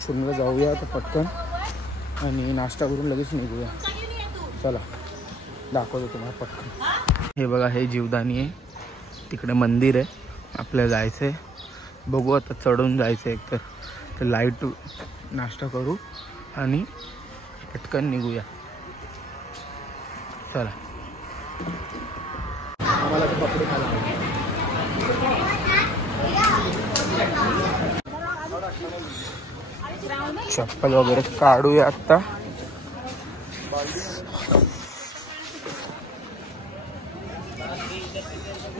शून्यला जाऊया तर पटकन आणि नाश्ता करून लगेच निघूया. चला दाखवतो तुम्हाला पटकन. हे बघा, हे जीवदानी आहे, तिकडे मंदिर आहे, आपल्याला जायचं आहे. बघू आता चढून जायचं आहे एकतर. तर लाईट नाश्ता करू आणि पटकन निघूया. चला. आम्हाला तर कपडे खायला चप्पल वगैरे काढूया आत्ता.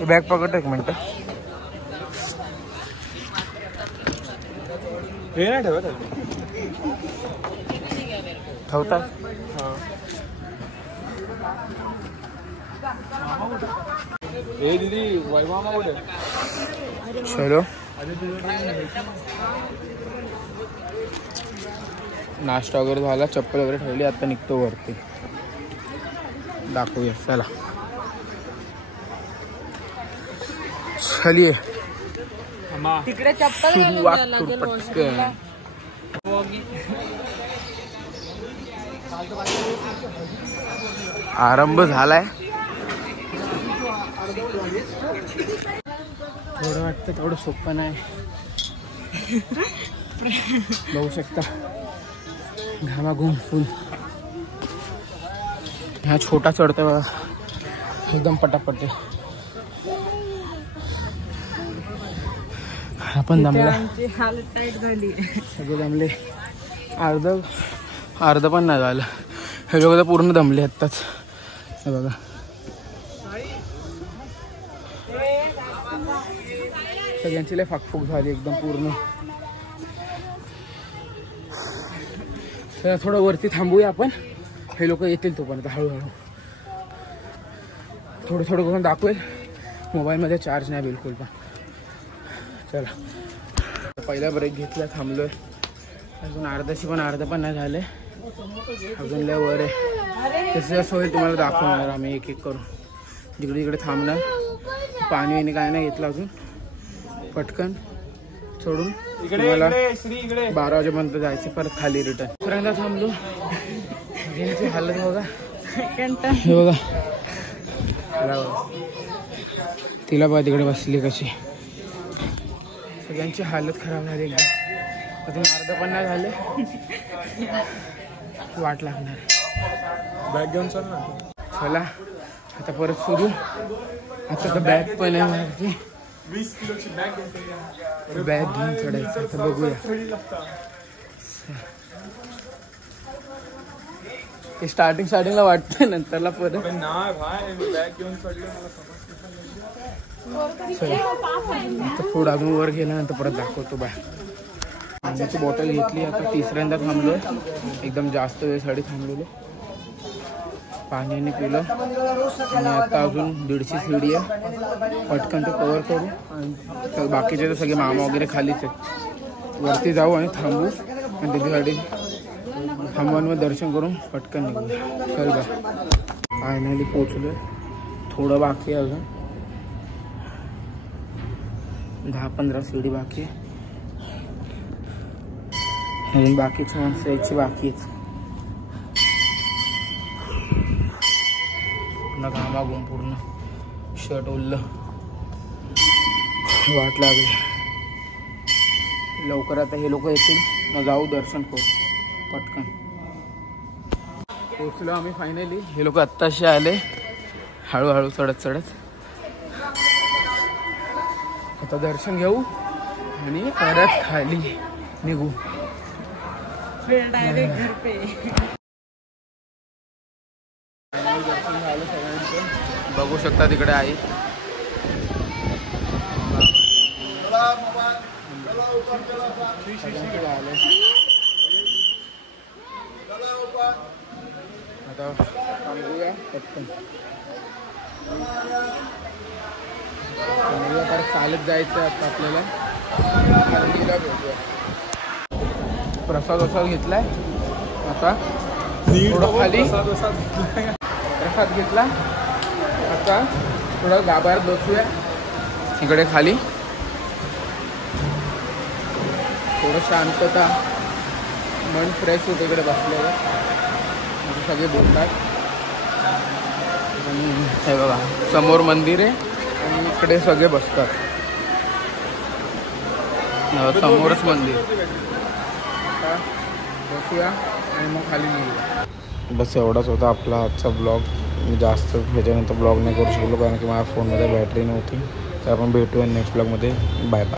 बॅग पकड एक मिनटं. हे नाही ठेवत ठेवता. हे दीदी वैभव कुठे? चलो नाश्ता वगैरे झाला, चप्पल वगैरे ठेवली, आता निघतो वरती. दाखवूया चला. चलिए तिकडे चप्पल आरंभ झालाय. थोडं वाटतं तेवढं सोपं नाही. बघू शकता घामाघूम फुल. ह्या छोटा चढतोय बघा, एकदम पटापट. आपण दमला, सगळे दमले. अर्ध पण नाही झालं. हे लोक तर पूर्ण दमले आत्ताच. हे बघा सगळ्यांची लय फाकफूक झाली एकदम पूर्ण. तर थोडं वरती थांबूया आपण. हे लोक येतील तोपर्यंत हळूहळू. थोडं थोडं करून दाखवेल. मोबाईलमध्ये चार्ज नाही बिलकुल पण. चला पहिला ब्रेक घेतला, थांबलोय. अजून अर्ध पण नाही झाले. अजून लय वर आहे. तसं जसं होईल तुम्हाला दाखवणार आम्ही एक एक करून. जिकडे जिकडे थांबणार. पाणी आणि काय नाही घेतलं अजून. पटकन सोडून तुम्हाला 12 वाजेपर्यंत जायचं, परत खाली रिटर्न. दुसऱ्यांदा थांबलो. यांची हालत बघा. हे बघा तिला बघा तिकडे बसली कशी. सगळ्यांची हालत खराब झाली एकदम. अजून अर्ध पण नाही झाले. वाट लागणार. बॅग घेऊन चल ना. चला आता परत सुरू. आता तर बॅग पण आहे माझी. 20 किलोची बॅग घेऊन चढायचं. आता बघूया. ते स्टार्टिंगला वाटतंय, नंतरला परत थोडं अजून वर गेल्यानंतर परत दाखवतो. बाय पाण्याची बॉटल घेतली. आता तिसऱ्यांदा थांबलोय. एकदम जास्त वेळेसाठी थांबलेलो. पाण्याने पिलं आणि आता अजून 150 सीडी आहे. पटकन ते कवर करू. आणि बाकीचे तर सगळे मामा वगैरे खालीच आहेत. वरती जाऊ आणि थांबू आणि त्याच्यासाठी थांबवांवर दर्शन करून पटकन निघू. चल बा. फायनली पोचलोय. थोडं बाकी आहे अजून. 10-15 सीडी बाकी आहे. अजून बाकीची माणसं यायची बाकी आहेत. पूर्ण घामाघूम, पूर्ण शर्ट ओललं. वाट लागली. लवकर आता हे लोक येतील, मग जाऊ दर्शन करू पटकन. पोचलो आम्ही फायनली. हे लोक आत्ताशी आले, हळूहळू चढत. आता दर्शन घेऊ आणि परत खाली निघू. डायरेक्ट घर पे. दर्शन झालं सगळ्यांचं. बघू शकता तिकडे आहे. आता थांबूया पटकन. परत चालत जायचं आता आपल्याला. भेटूया. प्रसाद घेतलाय. आता थोडं खाली प्रसाद घेतला. आता थोडं गाभाऱ्यात बसूया इकडे खाली. थोडं शांतता मन फ्रेश होतं इकडे बसल्यावर. सगळे बोलतात. आणि हे बघा समोर मंदिर आहे आणि इकडे सगळे बसतात. समोरच मंदिर. आता बसूया आणि मग खाली निघूया. बस एवढाच होता आपला आजचा ब्लॉग. मी जास्त ह्याच्यानंतर ब्लॉग नाही करू शकलो कारण की माझ्या फोनमध्ये बॅटरी नव्हती. तर आपण भेटूया नेक्स्ट ब्लॉगमध्ये. Bye bye.